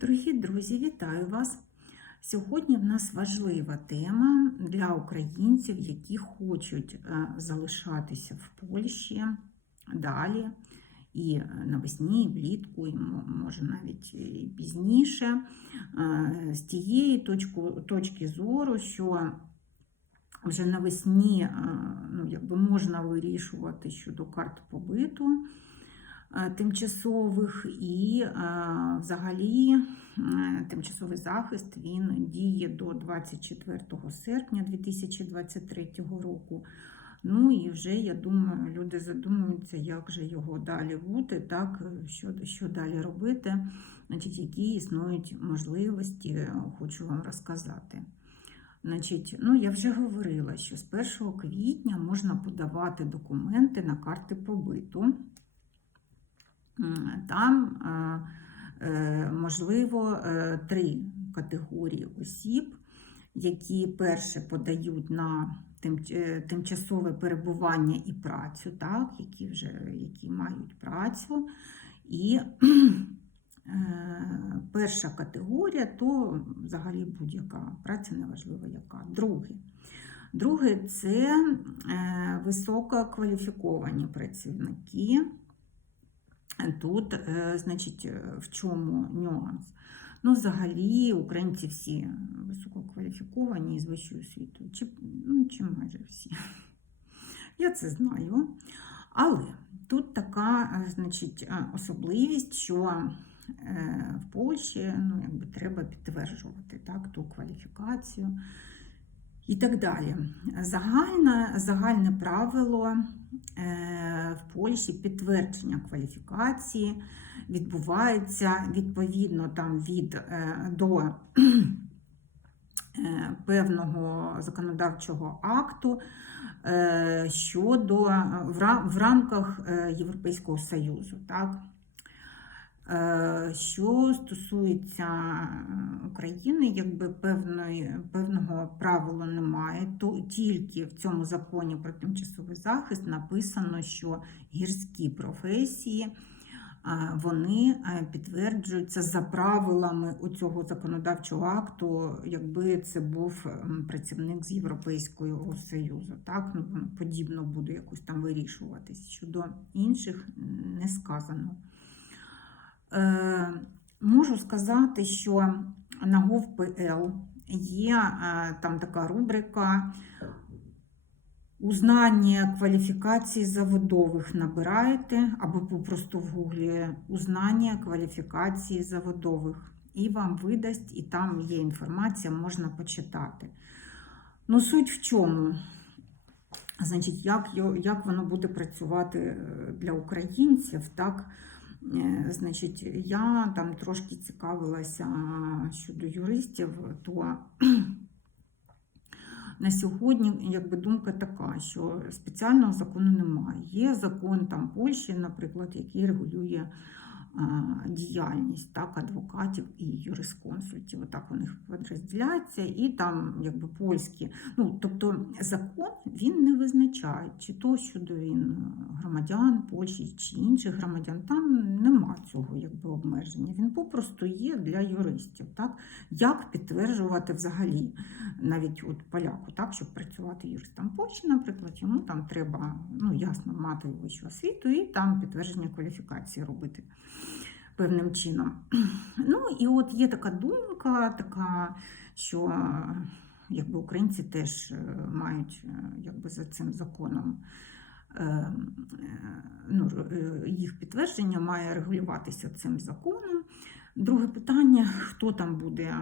Дорогі друзі, вітаю вас! Сьогодні в нас важлива тема для українців, які хочуть е, залишатися в Польщі далі, і навесні, і влітку, і може навіть і пізніше, Е, з тієї точки зору, що вже навесні е, ну, якби можна вирішувати щодо карт побиту тимчасових, і е, взагалі е, тимчасовий захист він діє до 24 серпня 2023 року. Ну і вже я думаю, люди задумуються, як же його далі бути, так що, що далі робити, значить, які існують можливості, е, хочу вам розказати. Значить, ну я вже говорила, що з 1 квітня можна подавати документи на карти побиту. Там е, е, можливо е, три категорії осіб, які перше подають на тимчасове перебування і працю, так, які вже які мають працю. І перша категорія то взагалі будь-яка праця, неважливо яка. Друге. Друге це висококваліфіковані працівники. Тут, е, значить, е, в чому нюанс? Ну, взагалі, українці всі висококваліфіковані з вищою освітою, чи, ну, чи майже всі. Я це знаю. Але тут така, е, значить, особливість, що в Польщі ну, якби, треба підтверджувати так, ту кваліфікацію і так далі. Загальне, загальне правило е, в Польщі підтвердження кваліфікації відбувається відповідно там від е, до е, певного законодавчого акту щодо в рамках Європейського Союзу. Так? Е, Що стосується е, України, якби певної, певного правила немає, то тільки в цьому законі про тимчасовий захист написано, що гірські професії е, вони підтверджуються за правилами у цього законодавчого акту, якби це був працівник з Європейського Союзу. Так? Ну, подібно буде якось там вирішуватись. Щодо інших не сказано. Е, можу сказати, що на gov.pl є е, там така рубрика Узнання кваліфікації заводових набираєте або попросту в гуглі узнання кваліфікації заводових. І вам видасть, і там є інформація, можна почитати. Ну, суть в чому? Значить, як, як воно буде працювати е, для українців, так? Е, Значить, я там трошки цікавилася щодо юристів, то на сьогодні якби думка така, що спеціального закону немає. Є закон там Польщі, наприклад, який регулює діяльність так, адвокатів і юрисконсультів. Отак у них розділяється, і там якби польські. Ну, тобто закон він не визначає, чи то щодо він громадян Польщі, чи інших громадян. Там нема цього якби обмеження. Він попросту є для юристів. Так? Як підтверджувати взагалі навіть от поляку, так, щоб працювати юристом Польщі, наприклад, йому там треба ну, ясно мати вищу освіту і там підтвердження кваліфікації робити певним чином. Ну і от є така думка, така, що якби українці теж е, мають е, якби за цим законом. е, Ну, їх підтвердження має регулюватися цим законом. Друге питання: хто там буде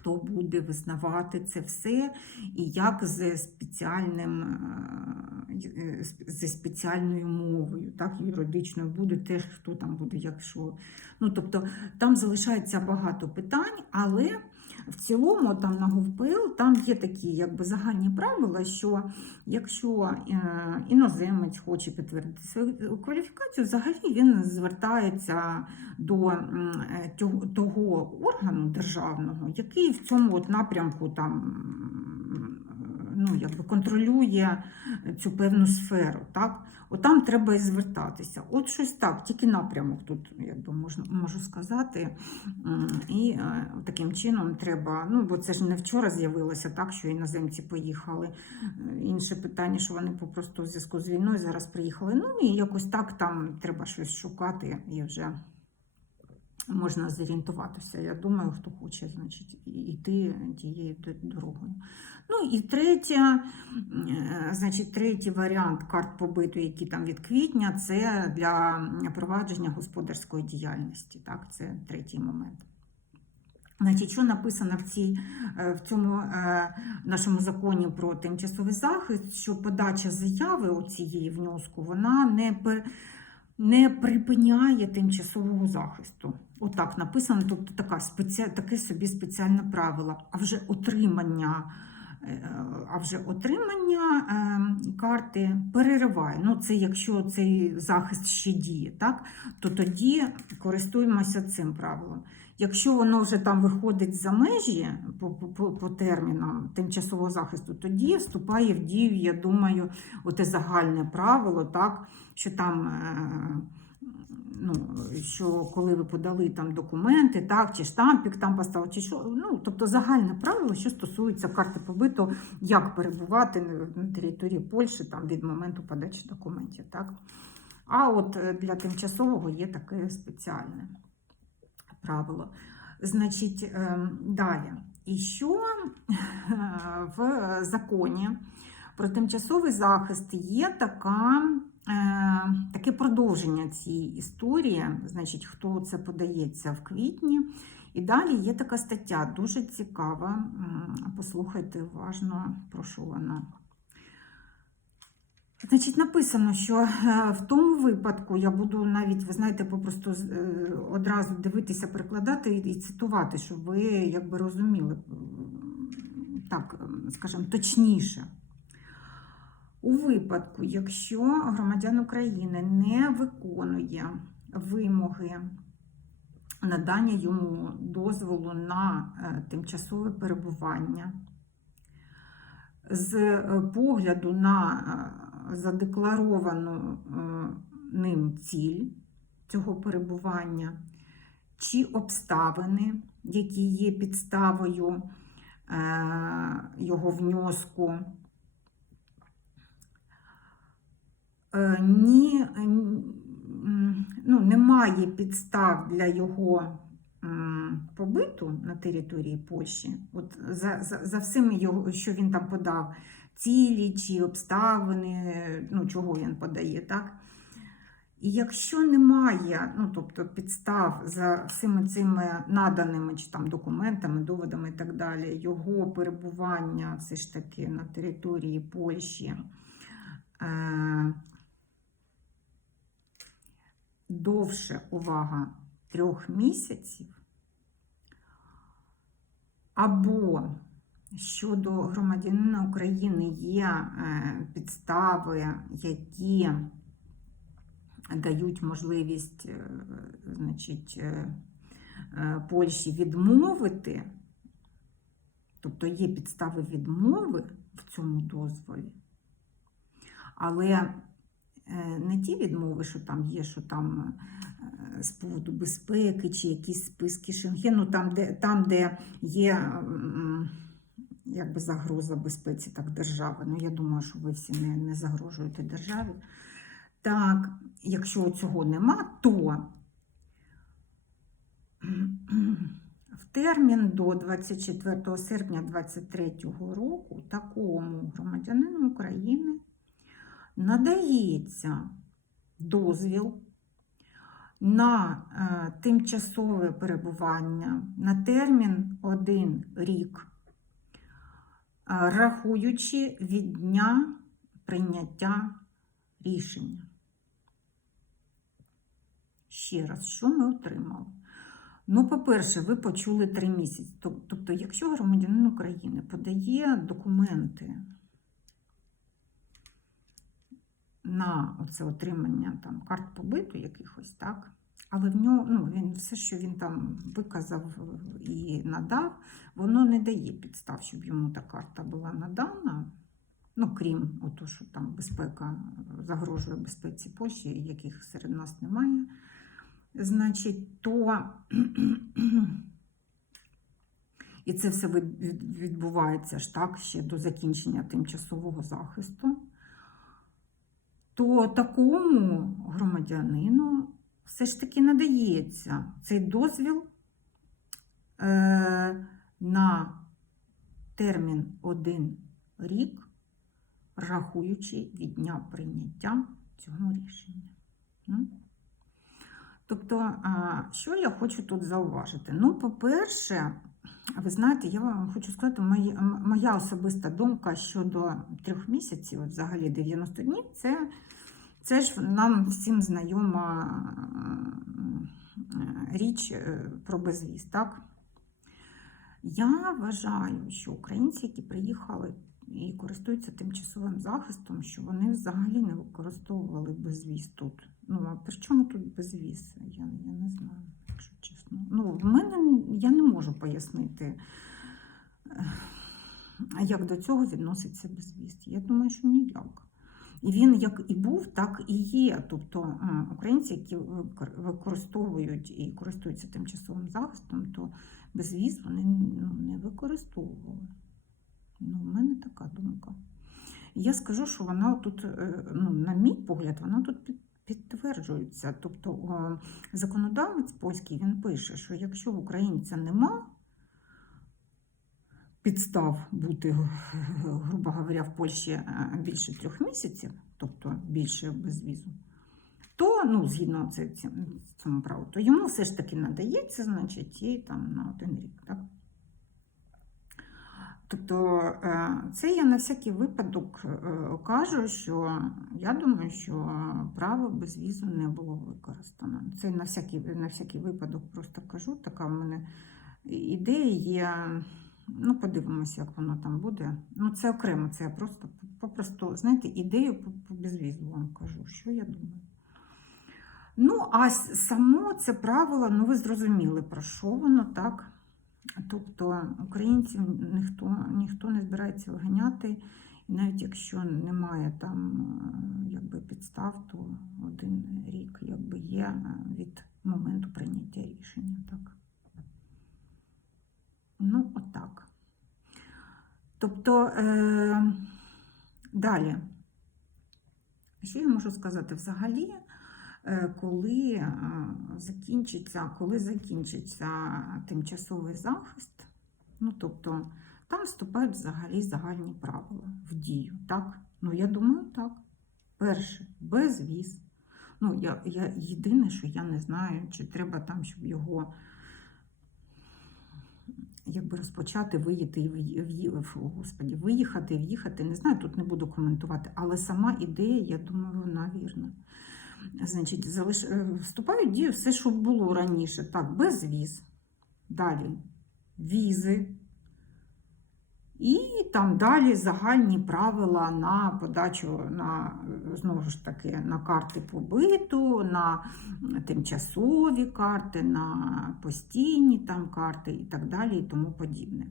хто буде визнавати це все, і як з спеціальним, е, е, зі спеціальною мовою, так, юридичною буде теж хто там буде, якщо. Ну, тобто там залишається багато питань, але в цілому там на ГовпЛ там є такі якби загальні правила, що якщо е, іноземець хоче підтвердити свою кваліфікацію, взагалі він звертається до е, того органу державного, який в цьому от напрямку там ну, якби контролює цю певну сферу. Так? От там треба і звертатися. От щось так, тільки напрямок тут, якби можна, можу сказати. І е, таким чином треба, ну бо це ж не вчора з'явилося, так, що іноземці поїхали. Е, Інше питання, що вони попросту в зв'язку з війною зараз приїхали. Ну і якось так там треба щось шукати і вже можна зорієнтуватися. Я думаю, хто хоче, значить, йти тією дорогою. Ну і третє, е, значить, третій варіант карт побиту, які там від квітня, це для провадження господарської діяльності. Так, це третій момент. Значить, що написано в, цій, е, в цьому е, нашому законі про тимчасовий захист, що подача заяви у цієї внеску, вона не, пер, не припиняє тимчасового захисту. Отак написано, тобто така таке собі спеціальне правило. А вже отримання, а вже отримання е, карти перериває. Ну, це якщо цей захист ще діє, так? то тоді користуємося цим правилом. Якщо воно вже там виходить за межі по, по, по термінам тимчасового захисту, тоді вступає в дію, я думаю, оте загальне правило, так, що там. Е, Ну, що коли ви подали там документи, так, чи штампік там поставив, чи що. Ну, тобто загальне правило, що стосується карти побиту, як перебувати на- території Польщі там, від моменту подачі документів. Так. А от е, для тимчасового є таке спеціальне правило. Значить, ем, далі. І що в законі про тимчасовий захист є така, е, таке продовження цієї історії. Значить, хто це подається в квітні. І далі є така стаття, дуже цікава. Послухайте уважно, про що вона. Значить, написано, що е, в тому випадку я буду навіть, ви знаєте, попросту е, одразу дивитися, перекладати і, цитувати, щоб ви якби розуміли так, скажімо, точніше. У випадку, якщо громадян України не виконує вимоги надання йому дозволу на е, тимчасове перебування, з е, погляду на е, задекларовану ним ціль цього перебування, чи обставини, які є підставою його внеску, е, ні, ну, немає підстав для його побиту на території Польщі, от за, за, за всім його, що він там подав, цілі чи обставини, ну, чого він подає, так? І якщо немає, ну, тобто підстав за всіми цими наданими чи там документами, доводами і так далі, його перебування все ж таки на території Польщі е, довше увага трьох місяців, або щодо громадянина України є е, підстави, які дають можливість е, значить, е, Польщі відмовити, тобто є підстави відмови в цьому дозволі, але не ті відмови, що там є, що там е, з поводу безпеки чи якісь списки Шенгену, там, де, там, де є якби загроза безпеці так, держави. Ну, я думаю, що ви всі не, не загрожуєте державі. Так, якщо цього нема, то в термін до 24 серпня 2023 року такому громадянину України надається дозвіл на е, тимчасове перебування на термін 1 рік, е, рахуючи від дня прийняття рішення. Ще раз, що ми отримали? Ну, по-перше, ви почули три місяці. Тобто, якщо громадянин України подає документи на оце отримання там, карт побиту якихось, так? Але в нього ну, він все, що він там виказав і надав, воно не дає підстав, щоб йому та карта була надана. Ну, крім ото, що там безпека загрожує безпеці Польщі, яких серед нас немає. Значить, то і це все від- від- відбувається ж так ще до закінчення тимчасового захисту, то такому громадянину все ж таки надається цей дозвіл е, на термін один рік, рахуючи від дня прийняття цього рішення. Тобто, що я хочу тут зауважити? Ну, по-перше, ви знаєте, я вам хочу сказати, моя, особиста думка щодо трьох місяців, взагалі 90 днів, це, це ж нам всім знайома е, річ е, про безвіз, так? Я вважаю, що українці, які приїхали і користуються тимчасовим захистом, що вони взагалі не використовували безвіз тут. Ну, а при чому тут безвіз? Я, я не знаю, якщо чесно. Ну, в мене я не можу пояснити, е, як до цього відноситься безвіз. Я думаю, що ніяк. І він як і був, так і є. Тобто українці, які використовують і користуються тимчасовим захистом, то безвіз вони ну, не використовували. Ну, в мене така думка. Я скажу, що вона тут, е, ну, на мій погляд, вона тут під- підтверджується. Тобто е, законодавець польський він пише, що якщо українця нема підстав бути, грубо говоря, в Польщі е, більше трьох місяців, тобто більше без візу, то ну, згідно цим- цьому праву, то йому все ж таки надається, значить, і там на один рік. Так? Тобто е, це я на всякий випадок е, кажу, що я думаю, що право без візу не було використано. Це на всякий, на всякий випадок просто кажу. Така в мене ідея є. Ну, подивимося, як воно там буде. Ну, це окремо, це я просто попросту, знаєте, ідею по, по безвізу вам кажу, що я думаю. Ну, а само це правило, ну ви зрозуміли, про що воно так. Тобто українців ніхто, ніхто не збирається виганяти, і навіть якщо немає там е, якби, підстав, то один рік якби, є е, від моменту прийняття рішення. Так. Ну, отак. Тобто, е, далі, що я можу сказати? Взагалі, коли е, закінчиться, коли закінчиться тимчасовий захист, ну тобто там вступають взагалі загальні правила в дію. Так? Ну, я думаю, так. Перше, безвіз. Ну, я, я, єдине, що я не знаю, чи треба там, щоб його якби розпочати виїти господі, виїхати, в'їхати. Не знаю, тут не буду коментувати, але сама ідея, я думаю, вона вірна. Значить, залиш... е, вступають в дію все, що було раніше. Так, без віз. Далі візи. І там далі загальні правила на подачу на е, знову ж таки на карти побиту, на тимчасові карти, на постійні там карти і так далі, і тому подібне.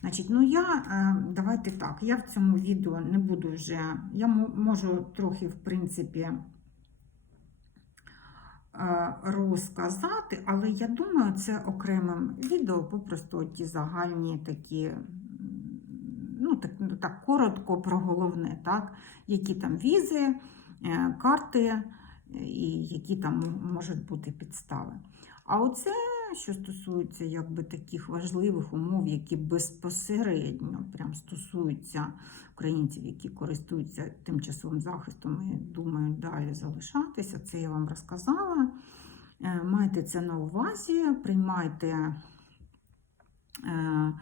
Значить, ну я е, давайте так, я в цьому відео не буду вже, я можу трохи, в принципі, розказати, але я думаю, це окремим відео, попросту ті загальні такі, ну так, ну, так коротко про головне, так, які там візи, е, карти і які там можуть бути підстави. А оце, що стосується якби таких важливих умов, які безпосередньо прям стосуються українців, які користуються тимчасовим захистом і думають далі залишатися, це я вам розказала. Е, Майте це на увазі, приймайте е,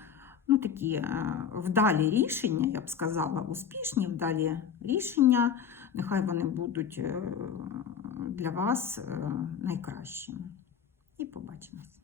ну, такі е, вдалі рішення, я б сказала, успішні вдалі рішення. Нехай вони будуть для вас найкращими. І побачимось.